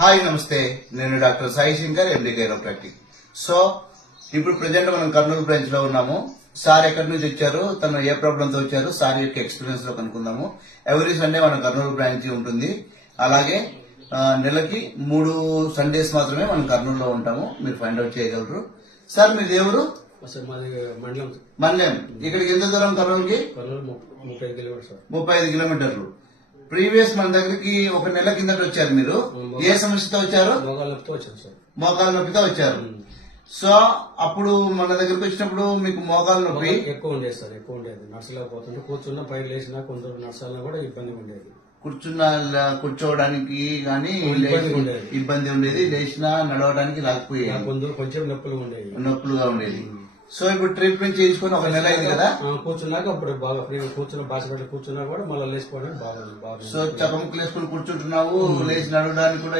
Hi నమస్తే, నేను doctor Sai Shankar, ఎండి chiropractic. So ఇప్పుడు ప్రజెంట్ మనం కర్నూలు బ్రాంచ్ లో ఉన్నాము. సార్ ఎక్కడి నుంచి వచ్చారు, తను ఏ ప్రాబ్లంతో వచ్చారు, సార్ యొక్క ఎక్స్పీరియన్స్ లో కనుక్కుందాము. ఎవ్రీ సండే మన కర్నూలు బ్రాంచ్ ఉంటుంది. అలాగే నెలకి 3 సండేస్ మాత్రమే మనం కర్నూలులో ఉంటాము. మీరు ఫైండ్ అవుట్ చేయగలరు. సార్ మీది ఎవరు? మండలం. ఇక్కడికి ఎంత దూరం కర్నూలుకి? 35 కిలోమీటర్లు. ప్రీవియస్ మన దగ్గరికి ఒక నెల కిందట వచ్చారు. మీరు ఏ సమస్యతో వచ్చారు? మోకాలు నొప్పితో వచ్చారు. సో అప్పుడు మన దగ్గరకు వచ్చినప్పుడు మీకు మోకాలు నొప్పి ఎక్కువ ఉండేది సార్, ఎక్కువ ఉండేది. నడచలేకపోతుంటే కూర్చున్న పైకి లేచినా కొందరు నడచాలన్నా కూడా ఇబ్బంది ఉండేది. కూర్చోవడానికి గానీ ఇబ్బంది ఉండేది, లేచినా నడవడానికి రాకపోయేది, కొంచెం నొప్పులుగా ఉండేది. సో ఇప్పుడు ట్రీట్మెంట్ చేయించుకుని ఒక నెల అయింది కదా. కూర్చున్నాక అప్పుడు బాగా ఫ్రీ కూర్చున్న బాస పెట్టి కూర్చున్నా కూడా మళ్ళీ లేచిపోవడానికి బాగా. సో చక్కముక్కలు వేసుకుని కూర్చుంటున్నావు, లేచి నడవడానికి కూడా